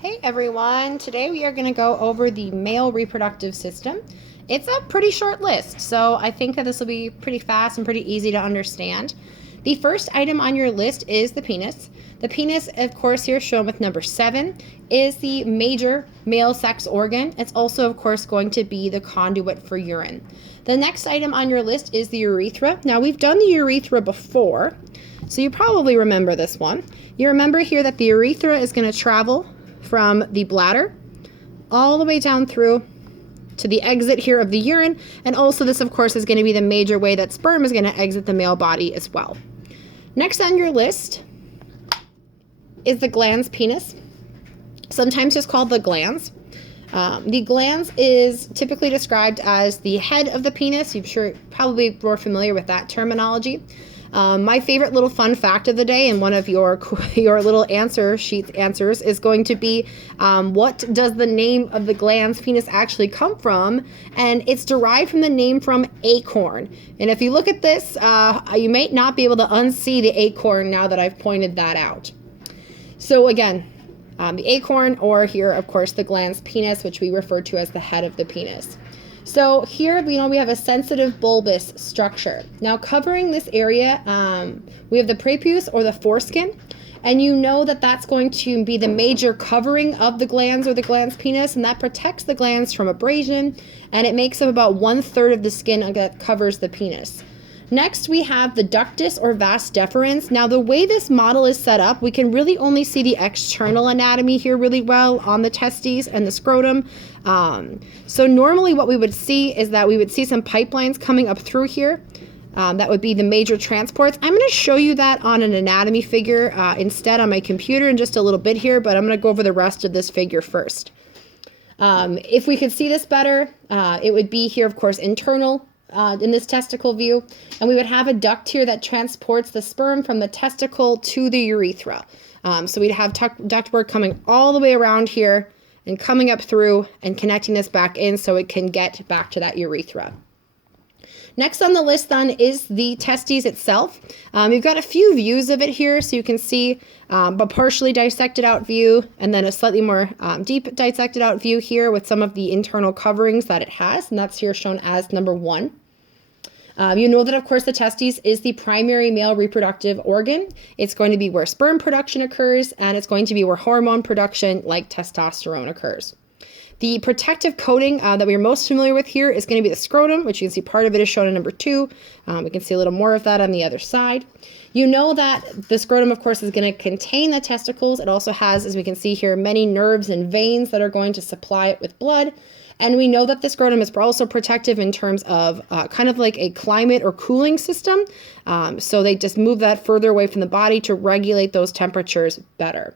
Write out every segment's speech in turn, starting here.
Hey everyone, today we are going to go over the male reproductive system. It's a pretty short list, so I think that this will be pretty fast and pretty easy to understand. The first item on your list is the penis. The penis, of course, here shown with number 7, is the major male sex organ. It's also, of course, going to be the conduit for urine. The next item on your list is the urethra. Now, we've done the urethra before, so you probably remember this one. You remember here that the urethra is going to travel from the bladder all the way down through to the exit here of the urine, and also this of course is going to be the major way that sperm is going to exit the male body as well. Next on your list is the glans penis, sometimes just called the glans. The glans is typically described as the head of the penis. You're sure probably more familiar with that terminology. My favorite little fun fact of the day, and one of your little answer sheet answers, is going to be what does the name of the glans penis actually come from? And it's derived from the name from acorn. And if you look at this, you may not be able to unsee the acorn now that I've pointed that out. So again, the acorn, or here, of course, the glans penis, which we refer to as the head of the penis. So here, we have a sensitive bulbous structure. Now, covering this area, we have the prepuce or the foreskin, and you know that that's going to be the major covering of the glans or the glans penis, and that protects the glans from abrasion, and it makes up about 1/3 of the skin that covers the penis. Next, we have the ductus or vas deferens. Now, the way this model is set up, we can really only see the external anatomy here really well on the testes and the scrotum. So normally what we would see is that we would see some pipelines coming up through here. That would be the major transports. I'm going to show you that on an anatomy figure instead on my computer in just a little bit here, but I'm going to go over the rest of this figure first. If we could see this better, it would be here, of course, internal. In this testicle view, and we would have a duct here that transports the sperm from the testicle to the urethra. So we'd have ductwork coming all the way around here and coming up through and connecting this back in so it can get back to that urethra. Next on the list then is the testes itself. We've got a few views of it here, so you can see a partially dissected out view and then a slightly more deep dissected out view here with some of the internal coverings that it has, and that's here shown as number 1. You know that, of course, the testes is the primary male reproductive organ. It's going to be where sperm production occurs, and it's going to be where hormone production, like testosterone, occurs. The protective coating that we're most familiar with here is going to be the scrotum, which you can see part of it is shown in number 2. We can see a little more of that on the other side. You know that the scrotum, of course, is going to contain the testicles. It also has, as we can see here, many nerves and veins that are going to supply it with blood. And we know that the scrotum is also protective in terms of kind of like a climate or cooling system. So they just move that further away from the body to regulate those temperatures better.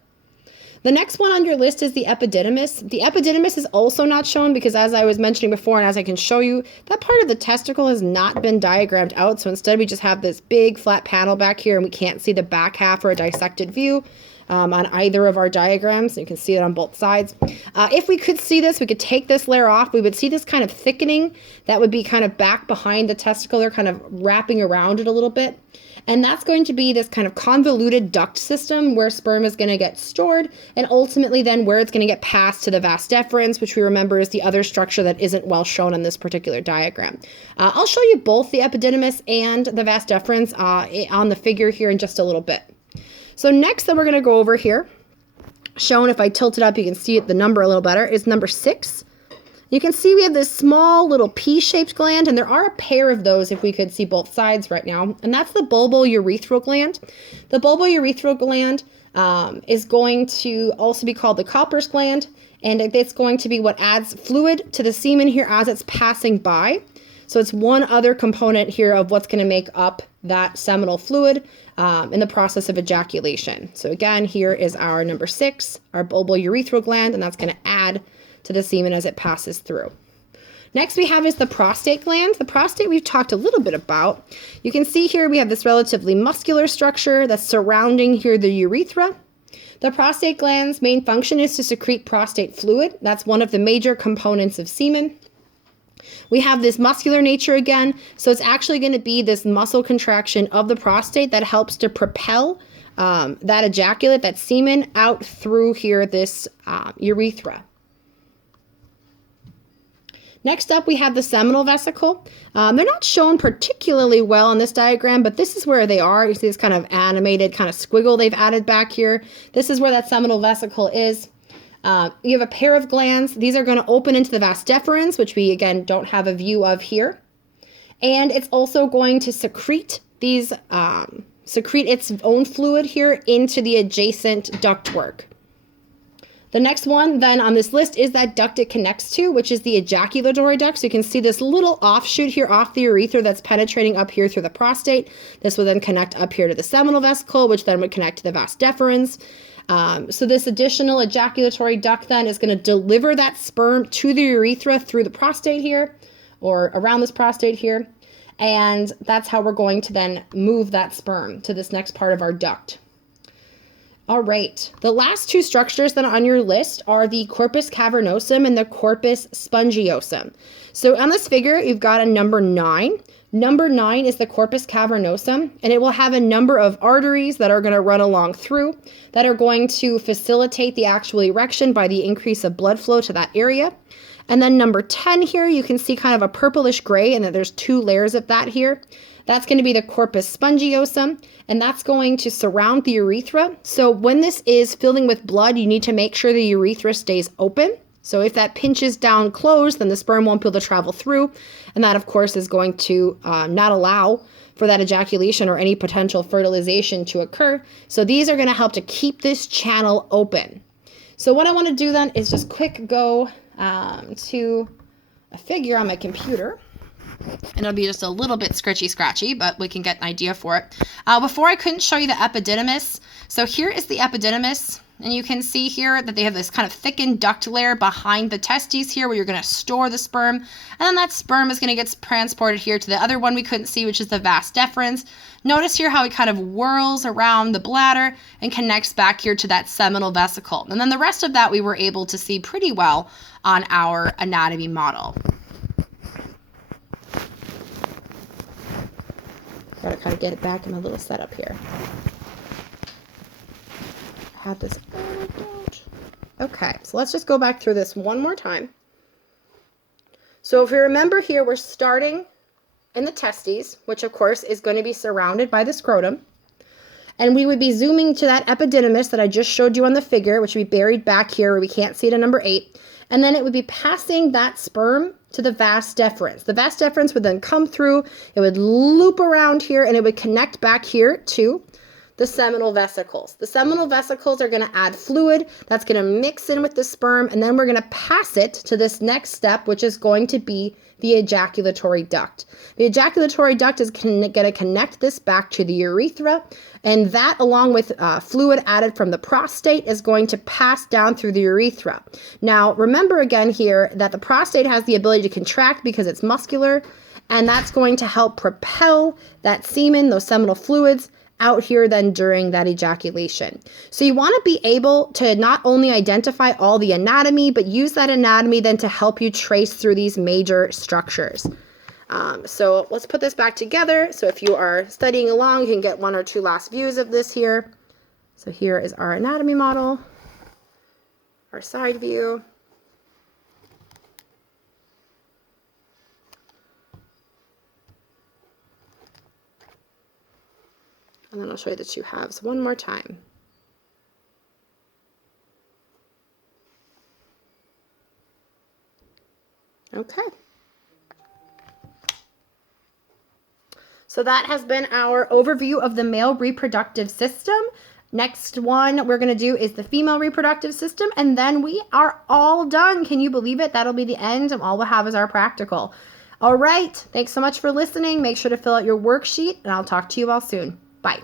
The next one on your list is the epididymis. The epididymis is also not shown because, as I was mentioning before, and as I can show you, that part of the testicle has not been diagrammed out. So instead we just have this big flat panel back here, and we can't see the back half or a dissected view on either of our diagrams. You can see it on both sides. If we could see this, we could take this layer off. We would see this kind of thickening that would be kind of back behind the testicle. They're kind of wrapping around it a little bit. And that's going to be this kind of convoluted duct system where sperm is going to get stored, and ultimately then where it's going to get passed to the vas deferens, which we remember is the other structure that isn't well shown in this particular diagram. I'll show you both the epididymis and the vas deferens on the figure here in just a little bit. So next that we're going to go over here, shown if I tilt it up, you can see the number a little better, is number 6. You can see we have this small little P-shaped gland, and there are a pair of those if we could see both sides right now, and that's the bulbourethral gland. The bulbourethral gland is going to also be called the Copper's gland, and it's going to be what adds fluid to the semen here as it's passing by. So it's one other component here of what's going to make up that seminal fluid in the process of ejaculation. So again, here is our number 6, our bulbourethral gland, and that's going to add to the semen as it passes through. Next we have is the prostate gland. The prostate we've talked a little bit about. You can see here we have this relatively muscular structure that's surrounding here the urethra. The prostate gland's main function is to secrete prostate fluid. That's one of the major components of semen. We have this muscular nature again, so it's actually going to be this muscle contraction of the prostate that helps to propel that ejaculate, that semen, out through here, this urethra. Next up, we have the seminal vesicle. They're not shown particularly well in this diagram, but this is where they are. You see this kind of animated kind of squiggle they've added back here. This is where that seminal vesicle is. You have a pair of glands. These are going to open into the vas deferens, which we, again, don't have a view of here. And it's also going to secrete these, secrete its own fluid here into the adjacent ductwork. The next one then on this list is that duct it connects to, which is the ejaculatory duct. So you can see this little offshoot here off the urethra that's penetrating up here through the prostate. This will then connect up here to the seminal vesicle, which then would connect to the vas deferens. So this additional ejaculatory duct then is going to deliver that sperm to the urethra through the prostate here, or around this prostate here. And that's how we're going to then move that sperm to this next part of our duct. All right, the last two structures that are on your list are the corpus cavernosum and the corpus spongiosum. So on this figure, you've got a number 9. Number 9 is the corpus cavernosum, and it will have a number of arteries that are going to run along through that are going to facilitate the actual erection by the increase of blood flow to that area. And then number 10 here, you can see kind of a purplish gray, and that there's 2 layers of that here. That's going to be the corpus spongiosum, and that's going to surround the urethra. So when this is filling with blood, you need to make sure the urethra stays open. So if that pinches down closed, then the sperm won't be able to travel through. And that, of course, is going to not allow for that ejaculation or any potential fertilization to occur. So these are going to help to keep this channel open. So what I want to do then is just quick go to a figure on my computer. And it'll be just a little bit scratchy, but we can get an idea for it. Before I couldn't show you the epididymis. So here is the epididymis. And you can see here that they have this kind of thickened duct layer behind the testes here where you're going to store the sperm. And then that sperm is going to get transported here to the other one we couldn't see, which is the vas deferens. Notice here how it kind of whirls around the bladder and connects back here to that seminal vesicle. And then the rest of that we were able to see pretty well on our anatomy model. Gotta kind of get it back in my little setup here. I had this. Okay, so let's just go back through this one more time. So if you remember here, we're starting in the testes, which of course is going to be surrounded by the scrotum. And we would be zooming to that epididymis that I just showed you on the figure, which would be buried back here where we can't see it at number 8. And then it would be passing that sperm to the vas deferens. The vas deferens would then come through, it would loop around here, and it would connect back here to the seminal vesicles. The seminal vesicles are going to add fluid that's going to mix in with the sperm, and then we're going to pass it to this next step, which is going to be the ejaculatory duct. The ejaculatory duct is going to connect this back to the urethra, and that, along with fluid added from the prostate, is going to pass down through the urethra. Now, remember again here that the prostate has the ability to contract because it's muscular, and that's going to help propel that semen, those seminal fluids, out here then during that ejaculation. So you want to be able to not only identify all the anatomy, but use that anatomy then to help you trace through these major structures. So let's put this back together. So if you are studying along, you can get 1 or 2 last views of this here. So here is our anatomy model, our side view. And then I'll show you the 2 halves one more time. Okay. So that has been our overview of the male reproductive system. Next one we're going to do is the female reproductive system, and then we are all done. Can you believe it? That'll be the end, and all we'll have is our practical. All right. Thanks so much for listening. Make sure to fill out your worksheet, and I'll talk to you all soon. Bye.